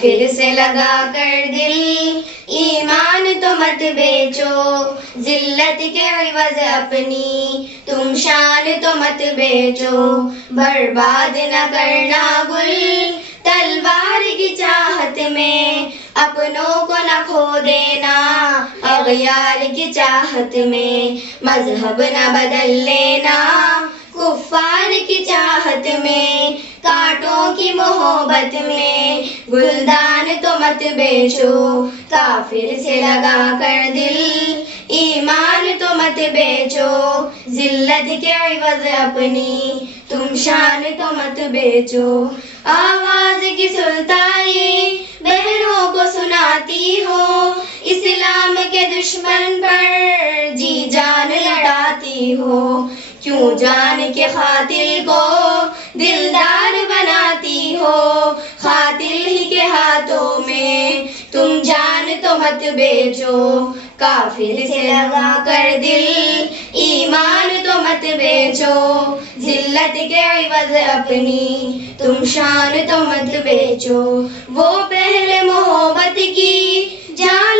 پھر سے لگا کر دل ایمان تو مت بیچو، ذلت کے عوض اپنی تم شان تو مت بیچو، برباد نہ کرنا گل تلوار کی چاہت میں، اپنوں کو نہ کھو دینا اغیار کی چاہت میں، مذہب نہ بدل لینا کفار کی چاہت میں، کانٹوں کی محبت میں گلدان تو مت بیچو، کافر سے لگا کر دل ایمان تو مت بیچو، ذلت کے عوض اپنی تم شان تو مت بیچو، آواز کی سلطانی بہنوں کو سناتی ہو، اسلام کے دشمن پر جی جان لڑاتی ہو، کیوں جان کے قاتل کو دلدار بناتی ہو، قاتل ہی کے ہاتھوں میں تم جان تو مت بیچو، کافر سے لگا کر دل ایمان تو مت بیچو، ذلت کے عوض اپنی تم شان تو مت بیچو، وہ پہلے محبت کی جان